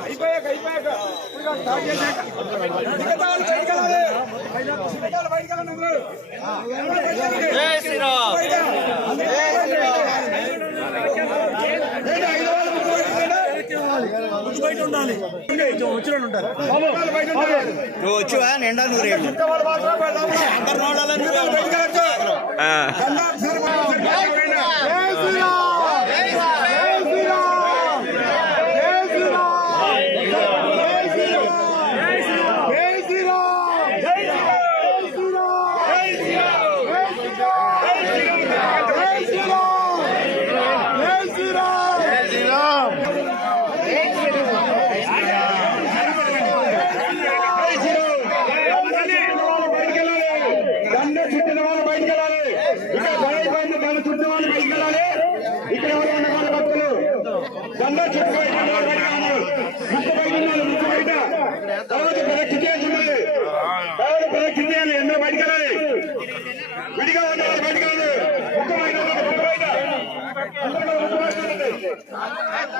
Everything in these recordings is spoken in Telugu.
అయిపోయాక అయిపోయాక స్టార్ట్ చేశాక వెళ్ళాలి వెళ్ళండి అందరూ. వాళ్ళు బయట ఉంటారు. నువ్వు వచ్చువా? నిండా నువ్వు రేపు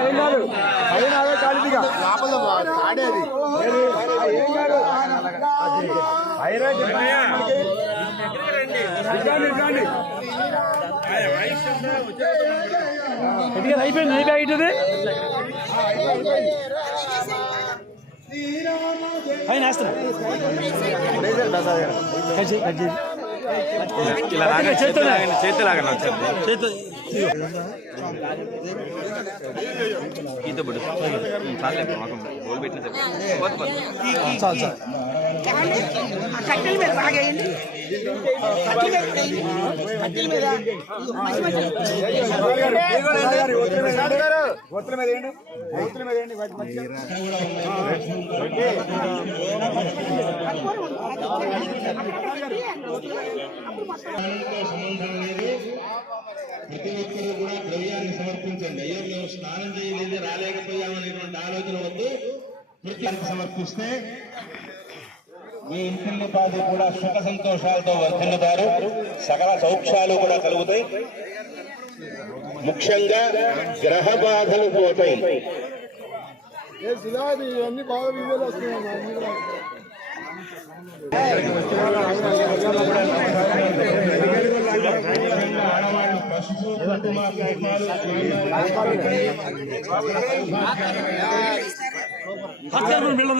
ఏం కాదు. పైన అదే కాలిదిగా. ఆడేది ఏం కాదు ఇట్లాండి ఇట్లాండి అయిపోయింది అయిపోయి అయిపోయింది పైన వేస్తున్నా. ఇలా రాగా చేతి లాగండి చేతు ఈతో బిడు చాలే మాకు గోల్ పెట్టిన పోతు చాలు చాలు కట్టెల మీద బాగా కట్టెల మీద మీద ఏంటి మీద ఏంటి ప్రతి ఒక్కరూ కూడా ద్రవ్యాన్ని సమర్పించండి. అయ్యో మేము స్నానం చేయలేదు రాలేకపోయామనేటువంటి ఆలోచన వద్దు. నృత్యానికి సమర్పిస్తే మీ ఇంటిల్లి పాది కూడా సుఖ సంతోషాలతో వర్ధిల్లుతారు. సకల సౌఖ్యాలు కూడా కలుగుతాయి. ముఖ్యంగా గ్రహ బాధలు పోతాయి.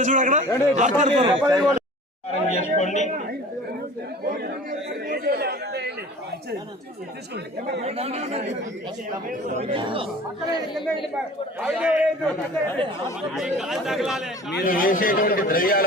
చూడు అక్కడ చేసుకోండి మీరు వేసేటువంటి ద్రవ్యాల